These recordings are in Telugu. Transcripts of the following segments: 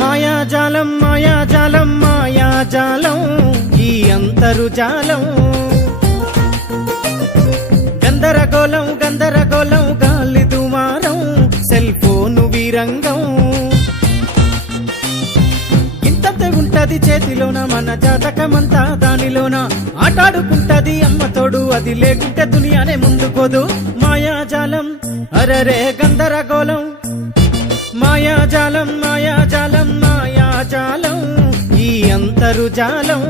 మాయాజాలం మాయాజాలం మాయాజాలం ఈ అంతరుజాలం గందరగోళం గందరగోళం గాలి దుమారం సెల్ ఫోను వీరంగం ఇంతంతే ఉంటది చేతిలోన మన జాతకమంతా దానిలోన ఆటాడుకుంటది అమ్మతోడు అది లేకుంటే దునియానే ముందుకోదు మాయాజాలం అరరే గందరగోళం మాయాజాలం మాయాజాలం మాయాజాలం ఈ అంతరుజాలం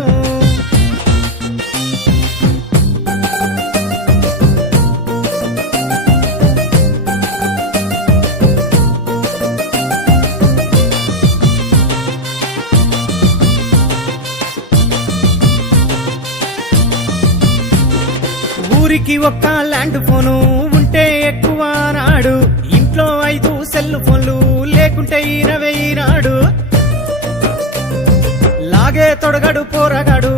ఊరికి ఒక్క ల్యాండ్ ఫోను ఉంటే ఎక్కువ నాడు ఇంట్లో 5 సెల్ ఫోన్లు లేకుంటే 20 నాడు లాగే తొడగడు పోరగాడు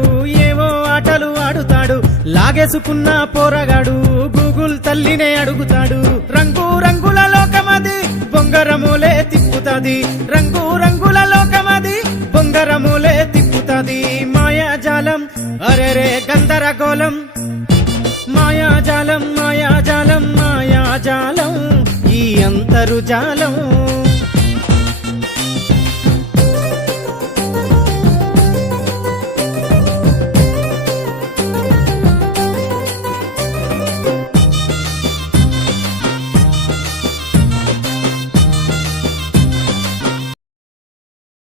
ఏవో ఆటలు ఆడుతాడు లాగేసుకున్న పోరగాడు గూగుల్ తల్లినే అడుగుతాడు రంగు రంగుల లోకమది బొంగరములే తిప్పుతాది రంగు రంగుల లోకమది బొంగరములే తిప్పుతాది మాయాజాలం అరెరే గందరగోళం మాయాజాలం మాయాజాలం మాయాజాలం ఈ అంతరుజాలం